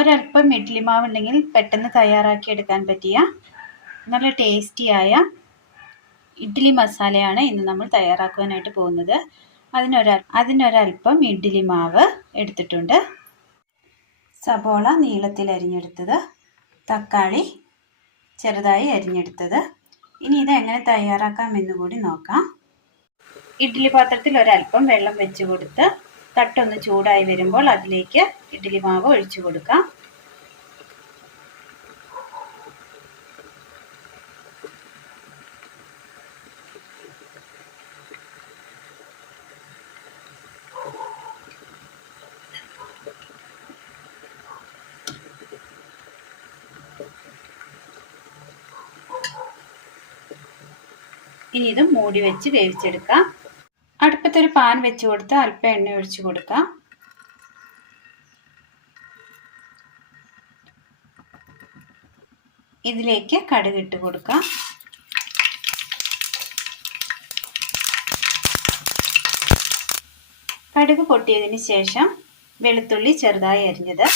ഒരല്പം ഇഡ്ഡലി മാവ് ഉണ്ടെങ്കിൽ പെട്ടെന്ന് തയ്യാറാക്കി എടുക്കാൻ പറ്റിയ നല്ല ടേസ്റ്റിയായ ഇഡ്ഡലി മസാലയാണ് ഇന്ന് നമ്മൾ തയ്യാറാക്കുവാനായിട്ട് പോകുന്നത്. അതിനൊരല്പം ഇഡ്ഡലി മാവ് എടുത്തിട്ടുണ്ട്, സബോള നീളത്തിൽ അരിഞ്ഞെടുത്തത്, തക്കാളി ചെറുതായി അരിഞ്ഞെടുത്തത്. ഇനി ഇത് എങ്ങനെ തയ്യാറാക്കാമെന്ന് കൂടി നോക്കാം. ഇഡ്ഡലി പാത്രത്തിൽ ഒരല്പം വെള്ളം വെച്ച് കൊടുത്ത് തട്ടൊന്ന് ചൂടായി വരുമ്പോൾ അതിലേക്ക് ഇഡ്ഡലി മാവ് ഒഴിച്ചു കൊടുക്കാം. ഇനി ഇത് മൂടി വെച്ച് വേവിച്ചെടുക്കാം. അടുപ്പത്തൊരു പാൻ വെച്ച് കൊടുത്ത് അല്പം എണ്ണ ഒഴിച്ചു കൊടുക്കാം. ഇതിലേക്ക് കടുക് ഇട്ട് കൊടുക്കാം. കടുക് പൊട്ടിയതിന് ശേഷം വെളുത്തുള്ളി ചെറുതായി അരിഞ്ഞത്,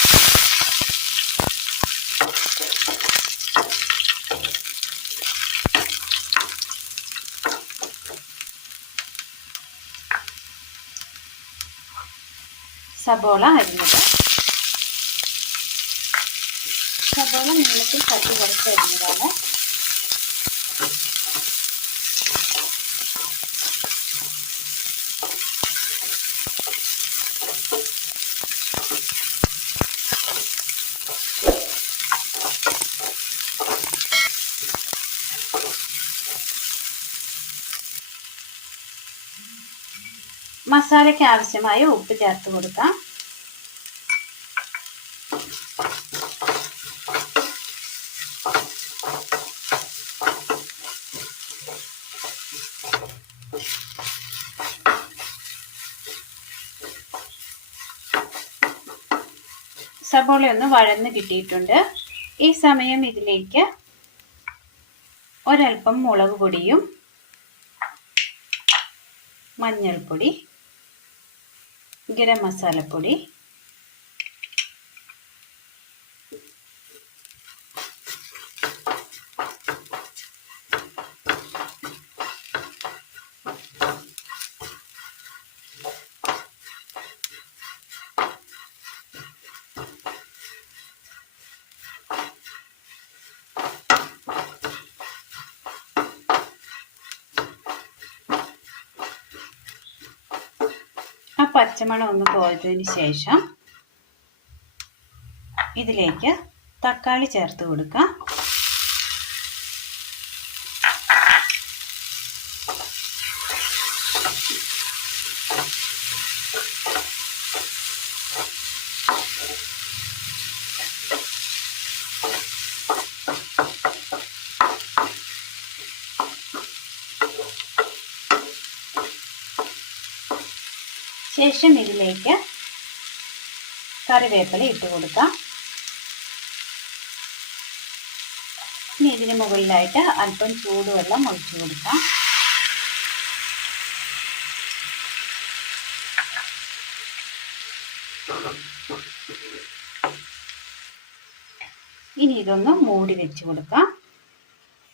സബോള അരിഞ്ഞത്, സബോള നീളത്തിൽ കട്ടി കുറച്ച് അരിഞ്ഞതാണ്. മസാലയ്ക്ക് ആവശ്യമായ ഉപ്പ് ചേർത്ത് കൊടുക്കാം. സബോള ഒന്ന് വഴന്ന് കിട്ടിയിട്ടുണ്ട്. ഈ സമയം ഇതിലേക്ക് ഒരൽപ്പം മുളക് പൊടിയും മഞ്ഞൾപ്പൊടി, ഗരം മസാലപ്പൊടി, പച്ചമണം ഒന്ന് പോയതിന് ശേഷം ഇതിലേക്ക് തക്കാളി ചേർത്ത് കൊടുക്കാം. ശേഷം ഇതിലേക്ക് കറിവേപ്പില ഇട്ട് കൊടുക്കാം. ഇനി ഇതിന് മുകളിലായിട്ട് അല്പം ചൂടുവെള്ളം ഒഴിച്ചു കൊടുക്കാം. ഇനി ഇതൊന്ന് മൂടി വെച്ച് കൊടുക്കാം.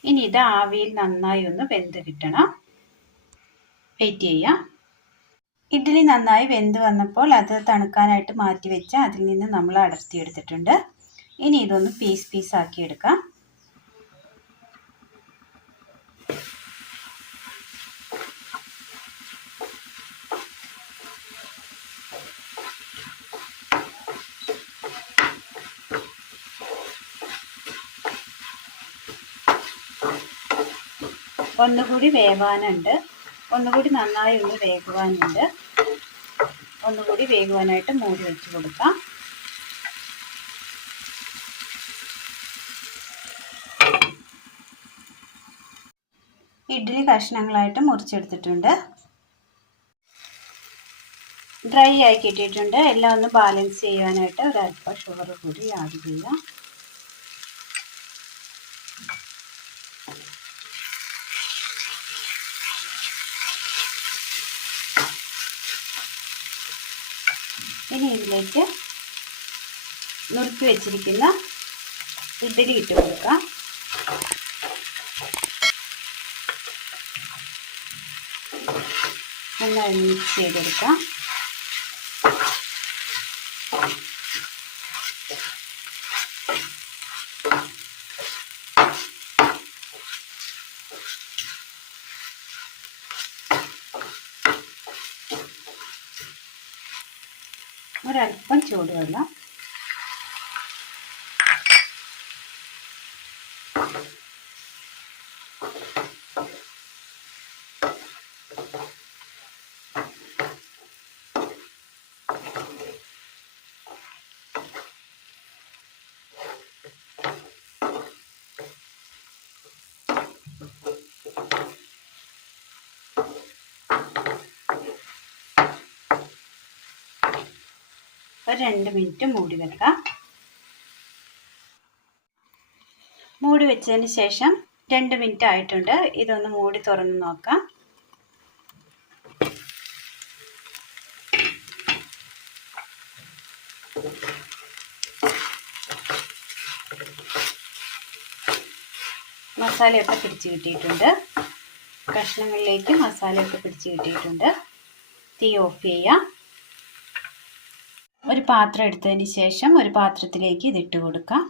ഇനി ഇത് ആവിയിൽ നന്നായി ഒന്ന് വെന്ത് കിട്ടണം. വെയിറ്റ് ചെയ്യാം. ഇഡ്ഡലി നന്നായി വെന്ത് വന്നപ്പോൾ അത് തണുക്കാനായിട്ട് മാറ്റി വെച്ച് അതിൽ നിന്ന് നമ്മൾ അടർത്തിയെടുത്തിട്ടുണ്ട്. ഇനി ഇതൊന്ന് പീസ് ആക്കി എടുക്കാം. ഒന്നുകൂടി വേവാനുണ്ട്, ഒന്നുകൂടി നന്നായി ഒന്ന് വേകുവാനുണ്ട്. ഒന്നുകൂടി വേകുവാനായിട്ട് മൂടി വെച്ച് കൊടുക്കാം. ഇഡ്ഡലി കഷ്ണങ്ങളായിട്ട് മുറിച്ചെടുത്തിട്ടുണ്ട്. ഡ്രൈ ആയി കിട്ടിയിട്ടുണ്ട്. എല്ലാം ഒന്ന് ബാലൻസ് ചെയ്യാനായിട്ട് ഒരല്പം ഷുഗർ കൂടി ആഡ് ചെയ്യാം. ഇനി ഇതിലേക്ക് നുറുക്കി വെച്ചിരിക്കുന്ന ഇഡ്ഡലി ഇട്ട് കൊടുക്കാം. നന്നായി മിക്സ് ചെയ്തെടുക്കാം. ഒരല്പം ചൂടുവെള്ളം. ഒരു 2 മിനിറ്റ് മൂടി വെക്കാം. മൂടി വെച്ചതിന് ശേഷം 2 മിനിറ്റ് ആയിട്ടുണ്ട്. ഇതൊന്ന് മൂടി തുറന്ന് നോക്കാം. മസാലയൊക്കെ പിടിച്ച് കിട്ടിയിട്ടുണ്ട്. കഷ്ണങ്ങളിലേക്ക് മസാലയൊക്കെ പിടിച്ച് കിട്ടിയിട്ടുണ്ട്. തീ ഓഫ് ചെയ്യാം. ഒരു പാത്രം എടുത്തതിന് ശേഷം ഒരു പാത്രത്തിലേക്ക് ഇതിട്ട് കൊടുക്കാം.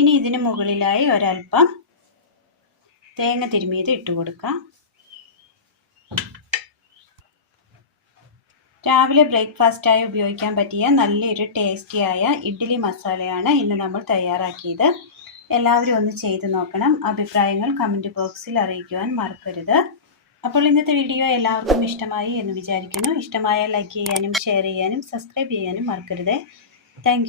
ഇനി ഇതിന് മുകളിലായി ഒരൽപ്പം തേങ്ങ തിരുമ്മിയത് ഇട്ട് കൊടുക്കാം. രാവിലെ ബ്രേക്ക്ഫാസ്റ്റായി ഉപയോഗിക്കാൻ പറ്റിയ നല്ലൊരു ടേസ്റ്റിയായ ഇഡ്ഡലി മസാലയാണ് ഇന്ന് നമ്മൾ തയ്യാറാക്കിയത്. എല്ലാവരും ഒന്ന് ചെയ്ത് നോക്കണം. അഭിപ്രായങ്ങൾ കമൻറ്റ് ബോക്സിൽ അറിയിക്കുവാൻ മറക്കരുത്. അപ്പോൾ ഇന്നത്തെ വീഡിയോ എല്ലാവർക്കും ഇഷ്ടമായി എന്ന് വിചാരിക്കുന്നു. ഇഷ്ടമായാൽ ലൈക്ക് ചെയ്യാനും ഷെയർ ചെയ്യാനും സബ്സ്ക്രൈബ് ചെയ്യാനും മറക്കരുത്. താങ്ക്